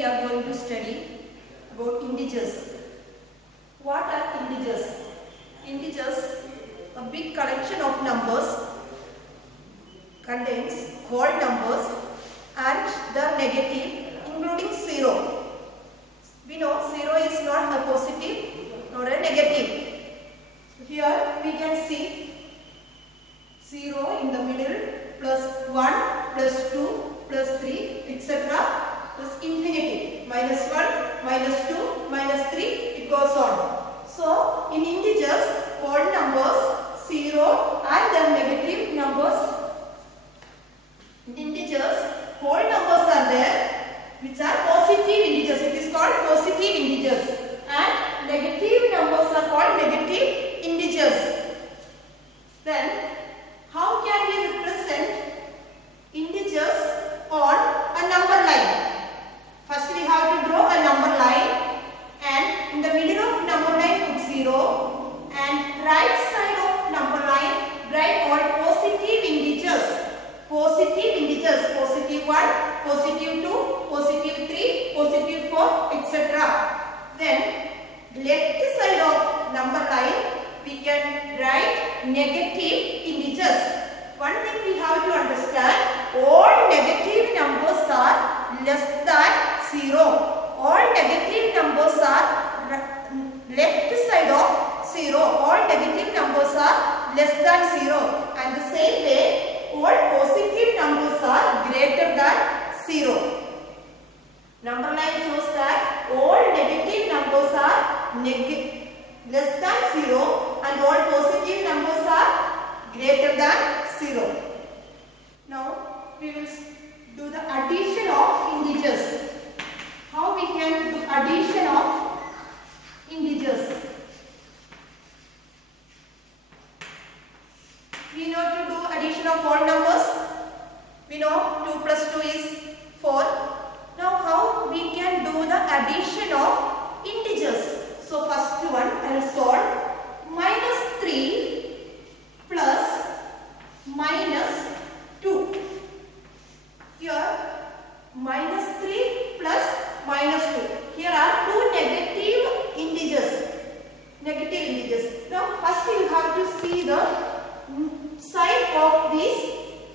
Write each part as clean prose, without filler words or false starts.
we are going to study about integers. What are integers? Integers, a big collection of numbers, contains whole numbers and their negative including 0. We know 0 is not a positive nor a negative. Here we can see 0 in the middle, plus 1, plus 2, plus 3, etc. plus infinity, minus 1, minus 2, minus 3, it goes on. So, in integers, whole numbers, 0 and their negative numbers. In integers, whole numbers are there, which are positive integers. It is called positive integers. And negative numbers are called negative integers. Then, how can we represent integers on a number line? First we have to draw a number line, and in the middle of number line put 0, and right side of number line write all positive integers. Positive integers, positive 1, positive 2, positive 3, positive 4, etc. Then left side of number line we can write negative integers. One thing we have to understand, all negative numbers are less than 0. All negative numbers are left side of 0. All negative numbers are less than 0. And the same way, all positive numbers are greater than 0. Number line shows that all negative numbers are less than 0 and all positive numbers are greater than 0. Now we will do the addition of integers. How we can do addition of integers? We know to do addition of whole numbers. We know 2 plus 2 is 4. Now how we can do the addition of integers? So first one I will solve. Minus 3 plus minus 2. Here minus 3 plus minus 2. Here are two negative integers. Negative integers. Now first you have to see the sign of these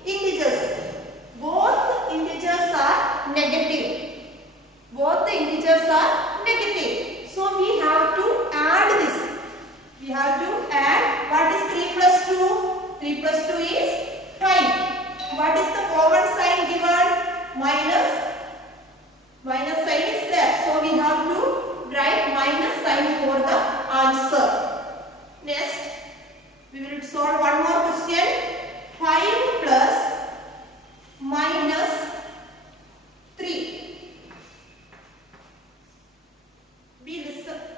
integers. Both integers are negative. Both the integers are negative. So we have to add this. We have to add, what is 3 plus 2? 3 plus 2 is 5. What is the common sign given? Minus. Minus sign is there. So we have to write minus sign for the answer. Next, we will solve one more question. 5 plus minus 3.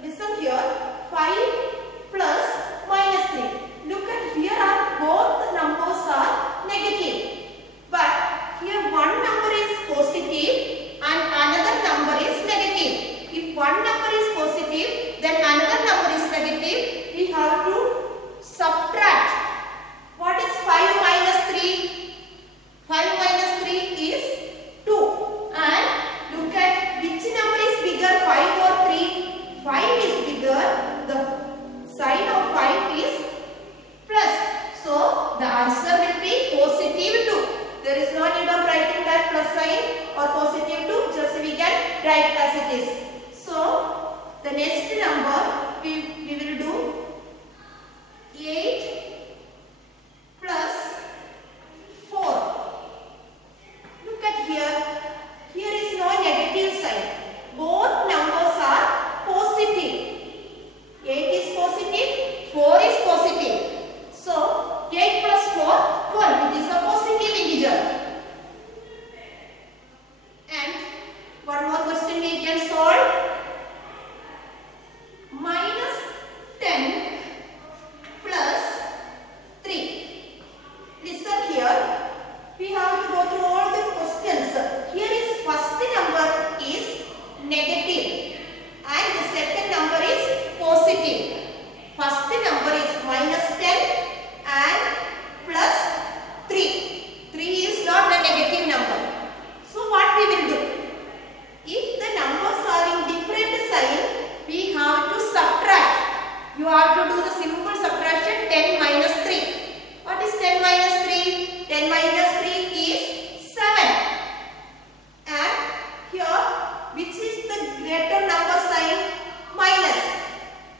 Listen here. 5 plus minus 3. Look at here are both the numbers are negative. But here one number is positive and another number is negative. If one number is positive, then another number is negative. We have to subtract. What is 5 minus 3? 5 minus 3 is 2. And look at which number is bigger, 5 or 3? 5 is bigger. The sign of 5 is plus. So the answer will be positive 2. There is no need of writing that plus sign or positive 2. Just we can write as it is. So the next number we will do have to do the simple subtraction 10 minus 3. What is 10 minus 3? 10 minus 3 is 7. And here, which is the greater number sign? Minus.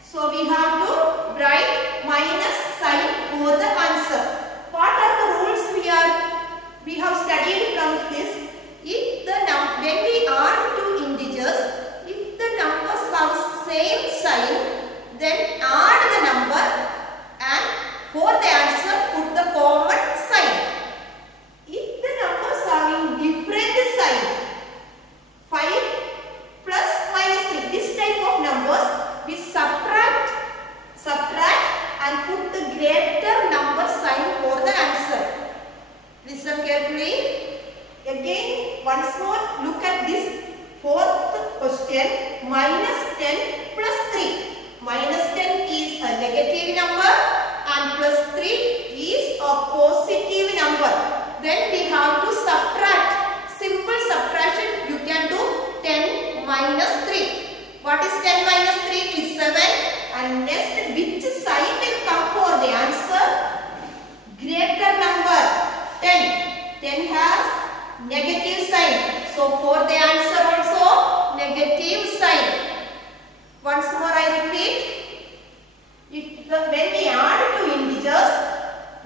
So we have to write minus sign for the answer. What are the rules we have studied from this? If the when we add two integers, if the numbers have same sign, then add the number and for the answer put the common sign. If the numbers having different sign, 5 plus minus 3, this type of numbers we subtract and put the greater number sign for the answer. Listen carefully. Again, once more, look at this fourth question. Minus 10 plus 3. Minus 10 is a negative number and plus 3 is a positive number. Then we have to subtract. Simple subtraction you can do 10 minus 3. What is 10 minus 3? Is 7. And next, which sign will come for the answer? Greater number 10. 10 has negative sign. So for the answer also negative sign. Once more I repeat. When we add two integers,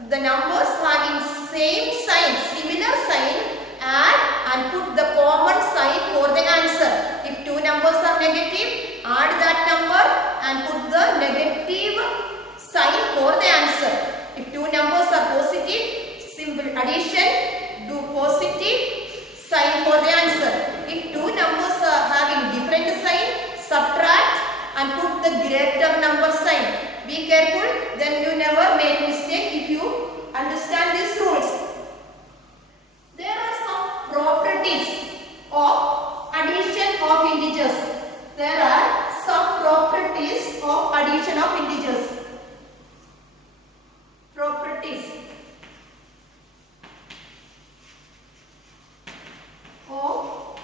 the numbers having same sign, similar sign, add and put the common sign for the answer. If two numbers are negative, add that number and put the negative sign for the answer. If two numbers are positive, simple addition, do positive sign for the answer. If two numbers are having different sign, subtract and put the greater number sign. Be careful, then you never make mistake if you understand these rules. There are some properties of addition of integers. There are some properties of addition of integers. Properties of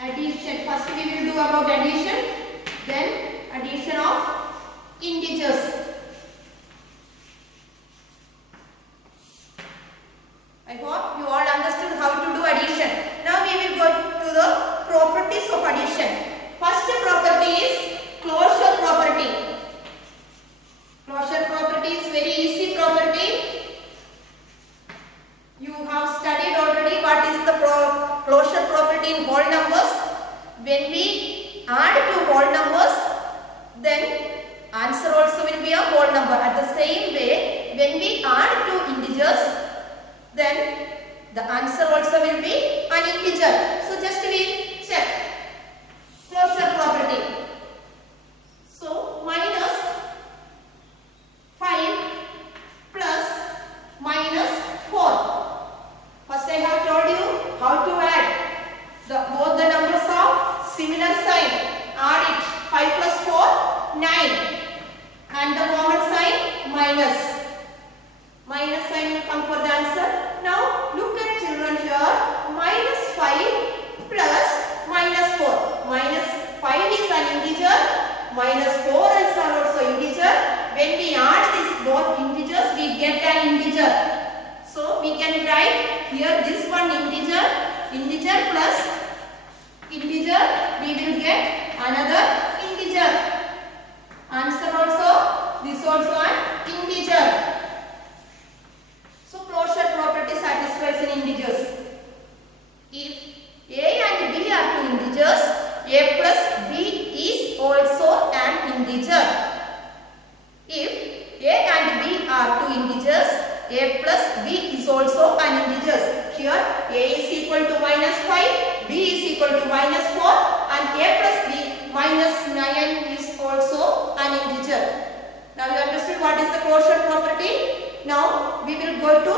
addition. First we will do about addition, then addition of integers. I hope you all understood how to do addition. Now we will go to the properties of addition. First property is closure property. Closure property is very easy property. You have studied already what is the closure property in whole numbers. When we add two whole numbers, then answer also will be a whole number. At the same way, when we add two integers, then the answer also will be an integer. So just we check closure property. So minus 5 plus minus 4. First I have told you how to add. Both the numbers have similar sign. Add it. 5 plus 4, 9. And the common sign minus. Minus sign will come for the answer. Now look at children here. Minus 5 plus minus 4. Minus 5 is an integer. Minus 4 is also integer. When we add these both integers, we get an integer. So we can write here this one integer. Integer plus integer. We will get another integer. Answer also, this also an integer. So closure property satisfies in integers. If a and b are two integers, a plus b is also an integer. If a and b are two integers, a plus b is also an integer. Here a is equal to minus 5, b is equal to minus 4 and a plus b minus 9 is also an integer. Now you understood what is the closure property. Now we will go to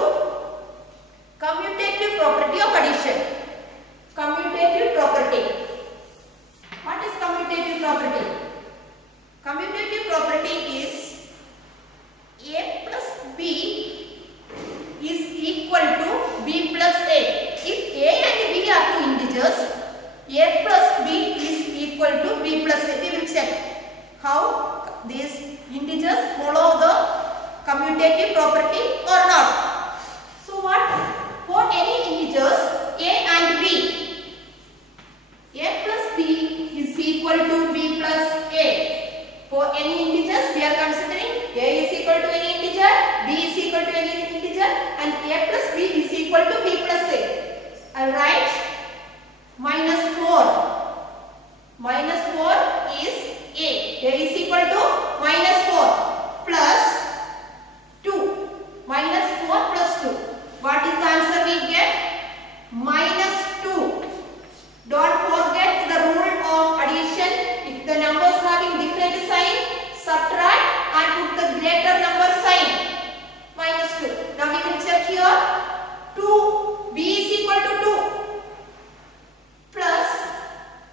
commutative property of addition. Commutative property. What is commutative property? Commutative property is a plus b is equal to b plus a. If a and b are two integers, a plus b is equal to b plus a. We will check. how these integers follow the commutative property or not. So what? For any integers a and b, a plus b is equal to b plus a. For any integers we are considering a is equal to any integer, b is equal to any integer, and a plus b is equal to b plus a. I write minus 4. Minus 4 is a. A is equal to minus 4 plus 2. Minus 4 plus 2. What is the answer we get? Minus 2. Don't forget the rule of addition. If the numbers having different sign, subtract and put the greater number sign. Minus 2. Now we will check here. 2. B is equal to 2. Plus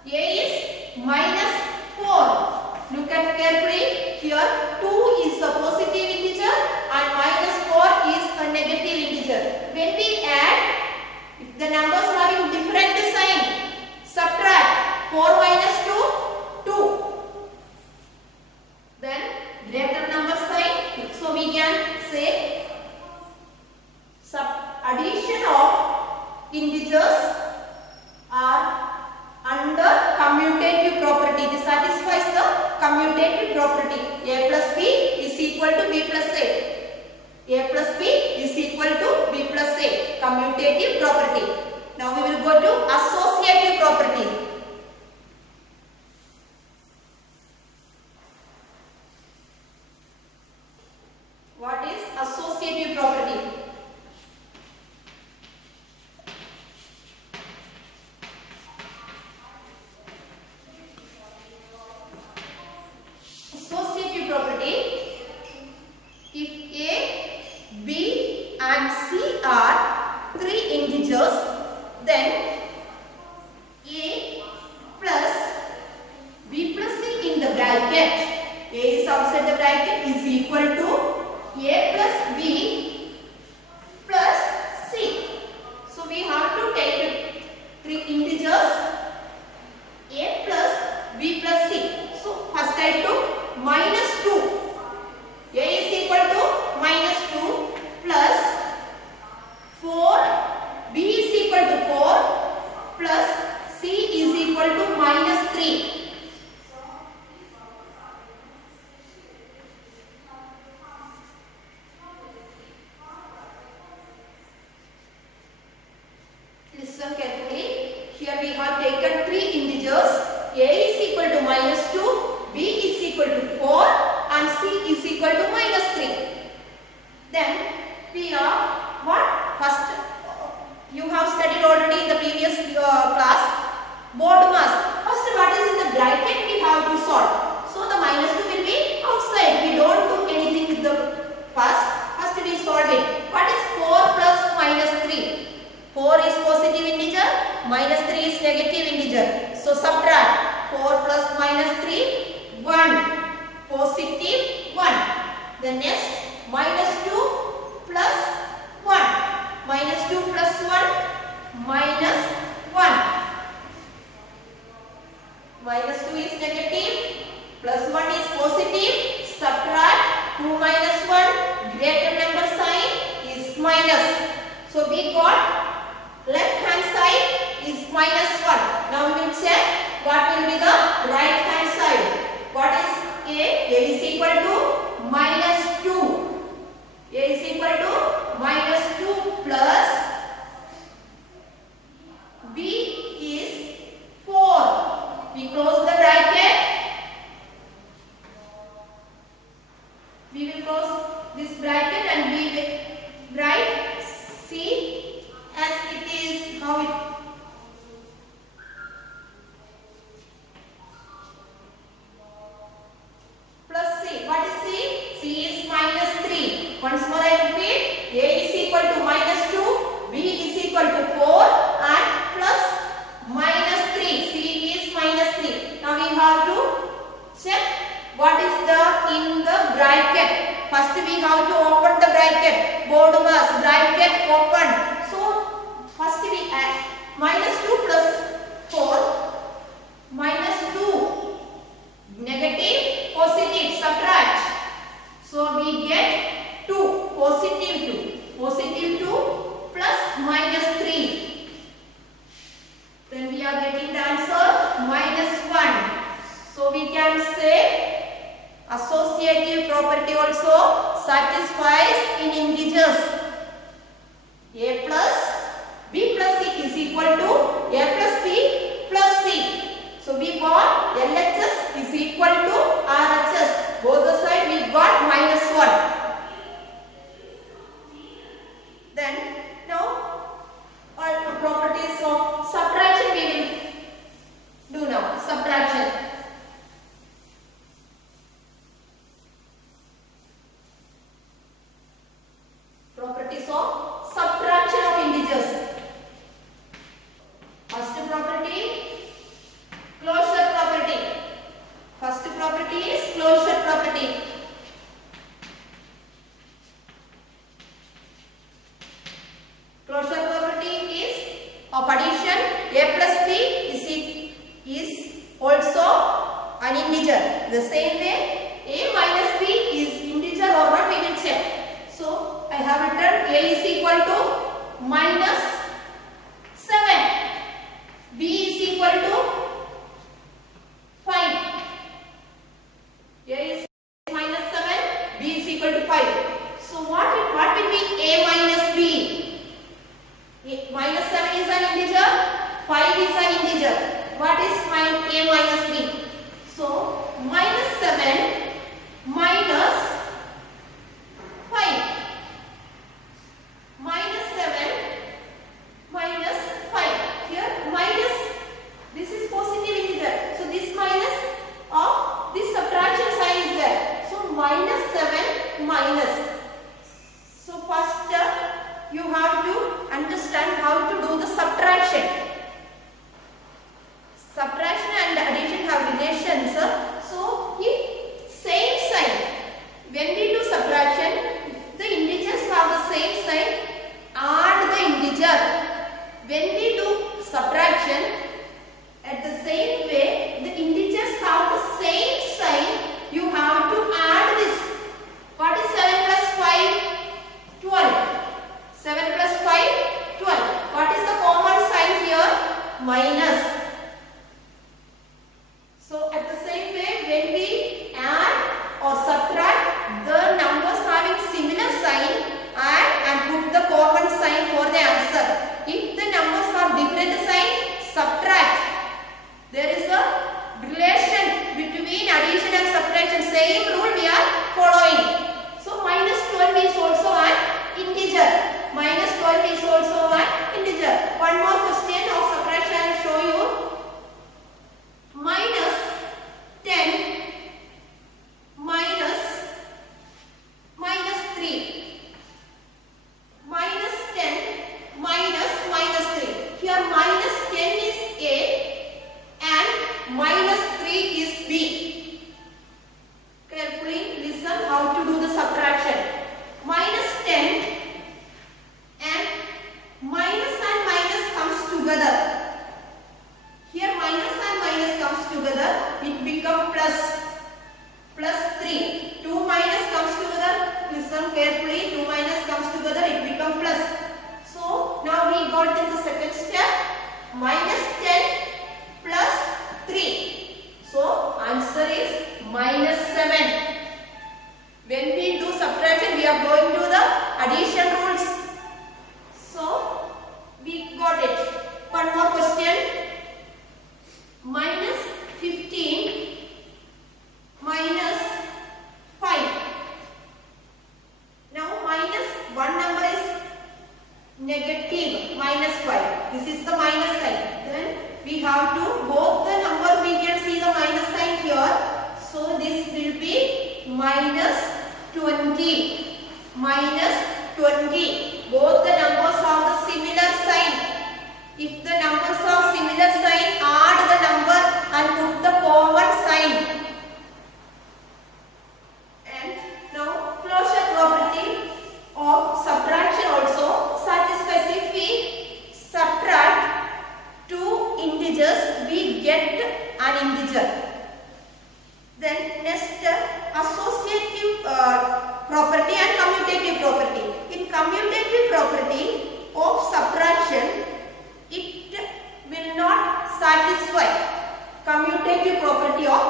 a is minus 4. Look at carefully. Here 2 is a positive integer and minus 4 is a negative integer. When we add, if the numbers having different sign, subtract 4 minus 2, 2. Then greater number sign. So we can say addition of integers are under commutative property. This satisfies the commutative property. A plus b is equal to b plus a. A plus b is equal to b plus a. Commutative property. Now we will go to associative property. What is associative property? Associative property, if a, b and c are three integers, then a plus b plus c in the bracket, a is outside the bracket, is equal to a plus b plus c. So we have to take three integers a plus b plus c. So first I took minus 2. A is equal to minus 2 plus 4. B is equal to 4 plus c is equal to minus 3. Listen carefully. Here we have taken three integers. A is equal to minus 2, B is equal to 4 and C is equal to minus 3. Then we are what? First, you have studied already in the previous class. Board mass. First, what is in the bracket we have to solve. So the minus 2 will be outside. We don't do anything with the first. First we solve it. What is 4 plus minus 3? 4 is positive integer, minus 3 is negative integer. So subtract 4 plus minus 3, 1. Positive 1. The next minus 2 plus 1. Minus 2 plus 1, minus 1. Minus 2 is negative, plus 1 is positive. Subtract 2 minus 1, greater number sign is minus. So we got left hand side is minus 1. Now we will check what will be the right hand side. What is A? A is equal to minus 2. A is equal to minus 2 plus B is 4. We close the bracket. We will close this bracket and we will write C as it is how it plus C. What is C? C is minus 3. Once more I repeat. A is equal to minus 2. B is equal to 4 and plus minus 3. C is minus 3. Now we have to check what is the in the bracket. First we have to open the bracket. Board mass bracket open. First we add minus 2 plus 4, minus 2, negative, can say associative property also satisfies in integers. A plus B plus C is equal to A plus B plus C. So we got LHS is equal to RHS. Both the side we got -1. Then now all the properties of subtraction we will do now. Subtraction. Properties of subtraction of integers. First property, closure property. First property is closure property. Closure property is of addition. A plus B is also an integer. The same way A minus B is integer or not, we will check. So I have written A is equal to -7. B is equal to 5. A is -7, B is equal to 5. So what will be A minus B? -7 is an integer, 5 is an integer. What is A minus B? So -7 minus 5. -7 minus 5. Here minus, this is positive integer. So this minus of this subtraction sign is there. So -7 minus. So first you have to understand how to do the subtraction. Subtraction and addition have relations. So if same sign, when we do subtraction, if the integers have the same sign, add the integer. When we do subtraction, at the same way, the integers have the same sign, you have to add this. What is 7 plus 5? 12. 7 plus 5? 12. What is the common sign here? Minus. So at the same way, when we add or subtract, the numbers having similar sign, add and put the common sign for the answer. If the numbers have different sign, subtract. There is a relation between addition and subtraction. Same rule we are following. So -12 is also an integer. -12 is also an integer. One more question of subtraction I will show you. -10 minus -3. -10 minus -3. Here -10 is A and -3 is B. Carefully listen how to do the subtraction. -10 and minus comes together. Here minus and minus comes together, it becomes plus. +3. 2 minus comes together. Listen carefully. 2 minus comes together, it becomes plus. So now we got in the second step. -10 plus 3. So answer is -7. When we do subtraction, we are going to the addition rules. So we got it. One more question. -15 minus 5. Now one number is negative -5. This is the minus sign. Then we have to, both the number we can see the minus sign here. So this will be -20. -20. Both the numbers have the similar sign. If the numbers have similar sign, add the number and put the common sign. And now closure property of subtraction also satisfies. If we subtract two integers, we get an integer. Then next, associative property and commutative property. In commutative property of subtraction, it will not satisfy. Commutative property of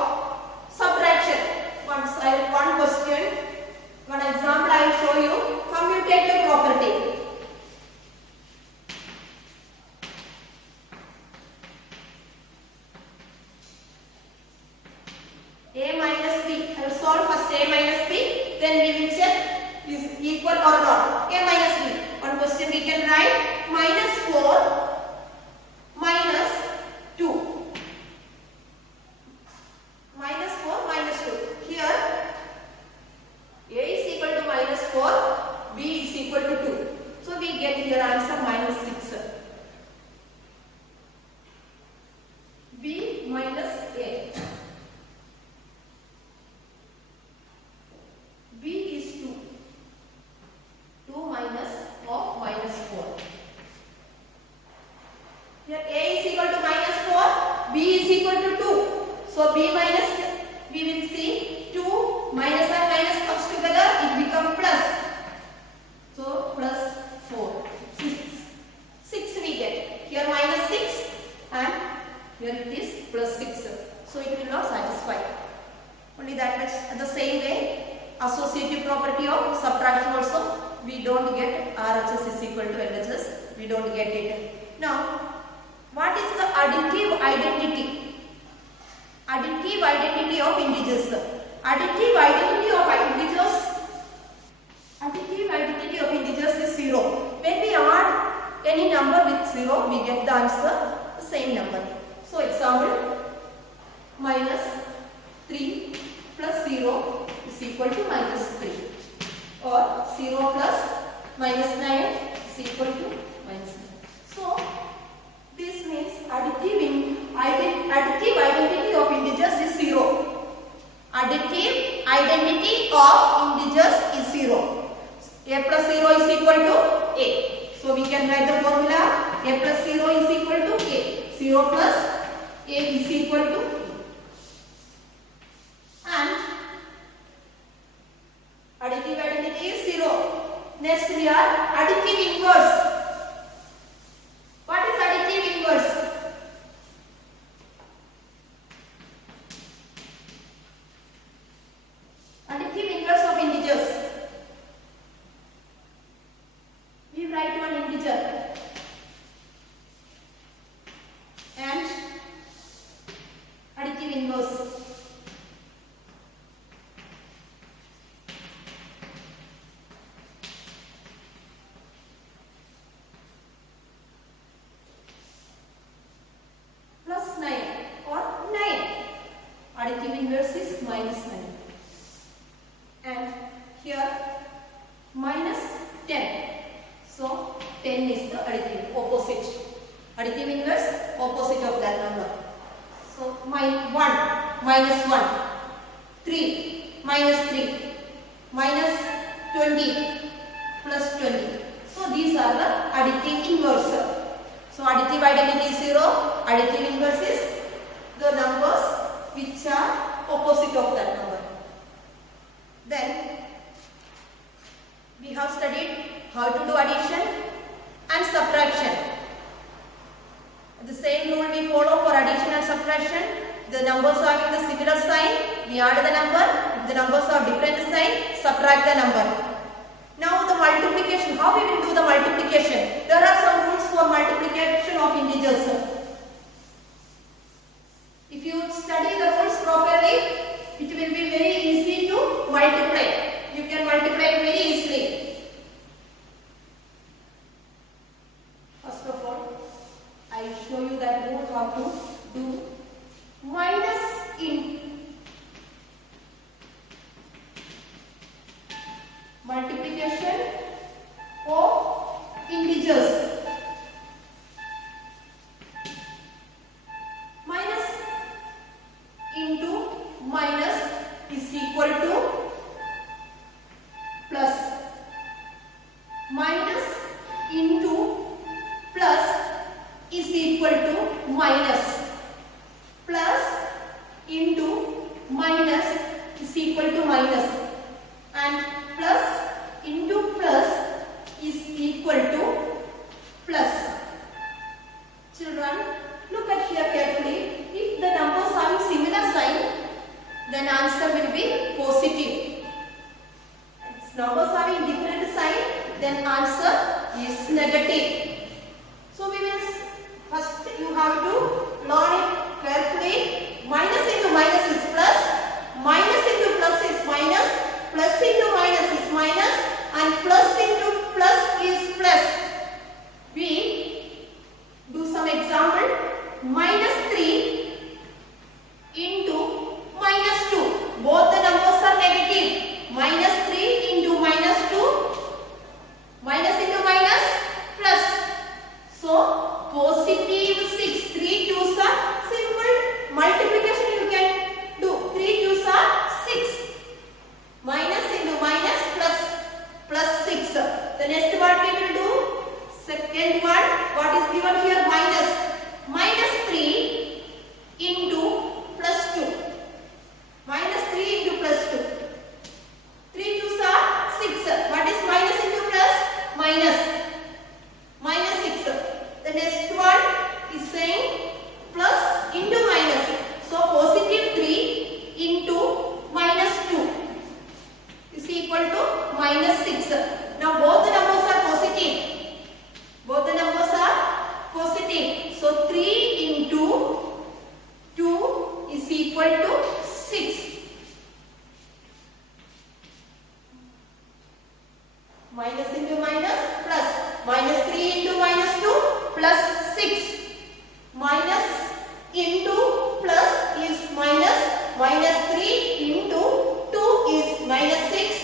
solve first a minus b, then we will check is equal or not. A minus b. One question we can write minus 4 minus 2. Minus 4 minus 2. Here a is equal to minus 4, b is equal to 2. So we get here answer minus 6. B minus a. B is 2. 2 minus of minus 4. Here a is equal to minus 4, b is equal to 2. So b minus, we will see 2 minus and minus comes together, it becomes plus. So plus 4, 6. 6 we get. Here minus 6 and here it is plus 6. So it will not satisfy. Only that much. The same way, associative property of subtraction also, we don't get RHS is equal to LHS. We don't get it. Now, what is the additive identity? Additive identity of integers. Additive identity of integers. Additive identity of integers is 0. When we add any number with 0, we get the answer the same number. So example, minus 3 plus 0 is equal to minus 3, or 0 plus minus 9 is equal to minus 9. So this means additive identity of integers is 0. Additive identity of integers is 0. A plus 0 is equal to a. So we can write the formula a plus 0 is equal to a. 0 plus a is equal to e. And additive identity is 0. Next we are additive inverse. What is additive inverse? Additive inverse of integers. We write one integer and additive inverse. Plus 9 or 9. Additive inverse is minus 9. And here minus 10. So 10 is the additive opposite. Additive inverse opposite of that number. So 1 minus 1, 3 minus 3, minus 20 plus 20. So these are the additive inverse. So additive identity is 0. Additive inverse is the numbers which are opposite of that number. Then we have studied how to do addition and subtraction. The same rule we follow for addition and subtraction. The numbers having the similar sign, we add the number. If the numbers have different sign, subtract the number. Now the multiplication, how we will do the multiplication? There are some rules for multiplication of integers. If you study the rules properly, it will be very easy to multiply. You can multiply very easily. First of all, I will show you that rule how to do minus in multiplication of integers. Minus into minus is equal to plus. Minus into plus is equal to minus. Plus into minus is equal to minus. And plus into plus is equal to plus. Children, look at here carefully. If the numbers have similar sign, then answer will be positive. If numbers having different sign, then answer is negative. So we will first you have to learn it carefully. Minus into minus is plus, minus into plus is minus into minus plus, minus 3 into minus 2 plus 6, minus into plus is minus, minus 3 into 2 is minus 6,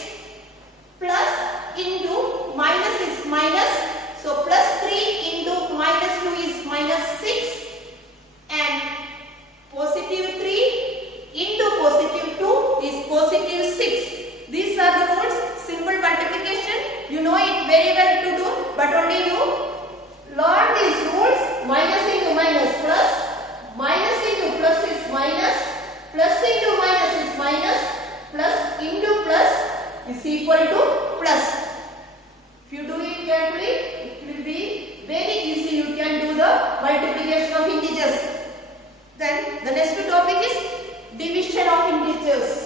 plus into minus is minus, so plus 3 into minus 2 is minus 6, and positive 3 into positive 2 is positive 6. These are the rules. Simple multiplication, you know it very well to do, but only you learn these rules. Minus into minus plus, minus into plus is minus, plus into minus is minus, plus into plus is equal to plus. If you do it carefully, it will be very easy. You can do the multiplication of integers. Then the next topic is division of integers.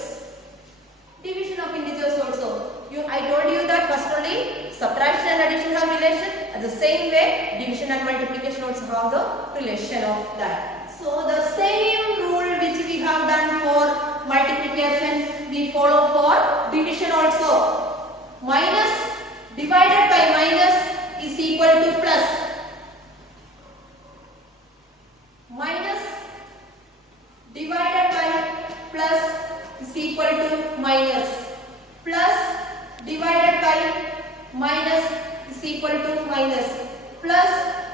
Division of integers also. I told you that first only subtraction and addition have relation. At the same way, division and multiplication also have the relation of that. So the same rule which we have done for multiplication, we follow for division also. Minus divided by minus is equal to plus. Minus divided by plus is equal to minus. Plus divided by minus is equal to minus. Plus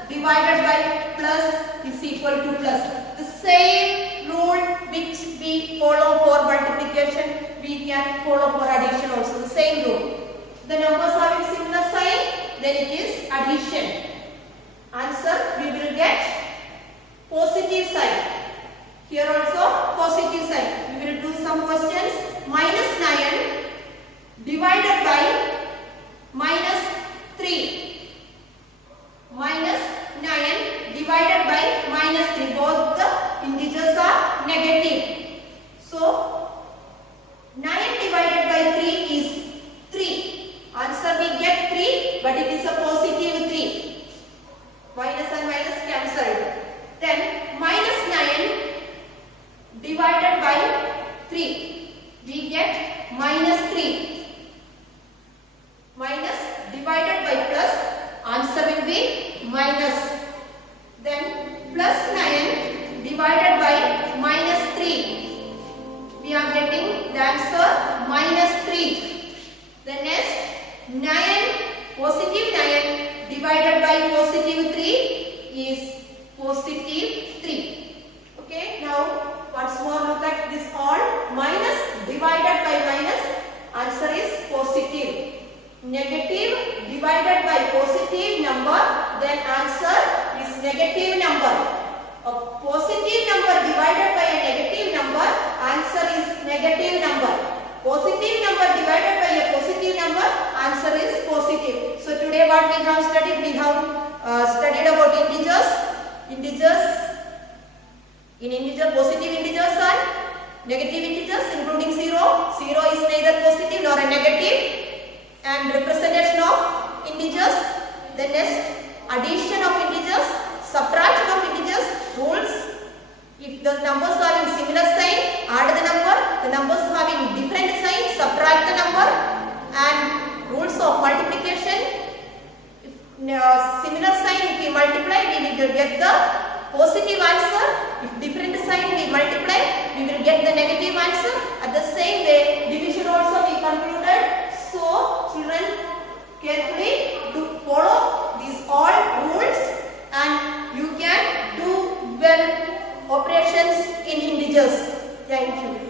divided by plus is equal to plus. The same rule which we follow for multiplication, we can follow for addition also. The same rule. The numbers having similar sign, then it is addition. Answer we will get positive sign. Here also positive sign. We will do some questions. Minus 9 divided by minus 3. Minus 9 divided by minus 3. Both the integers are negative. So 9 divided by 3 is 3. Answer we get 3, but it is a positive 3. Minus and minus cancelled. Then minus 9 divided by 3. We get minus 3. Minus divided by plus, answer will be minus. Then plus 9 divided by minus 3. We are getting the answer minus 3. The next 9, positive 9 divided by positive 3 is positive 3. Okay, now once more look at this all. Minus divided by minus, answer is positive. Negative divided by positive number, then answer is negative number. A positive number divided by a negative number, answer is negative number. Positive number divided by a positive number, answer is positive. So today what we have studied, we have studied about integers. In integer, positive integers and negative integers including 0. 0 is neither positive nor a negative. And representation of integers. The next, addition of integers, subtraction of integers, rules. If the numbers are in similar sign, add the number. The numbers having different sign, subtract the number. And rules of multiplication. If similar sign, if we multiply, we will get the positive answer. If different sign we multiply, we will get the negative answer. At the same way, division also we concluded. So children, carefully to follow these all rules and you can do well operations in integers. Thank you.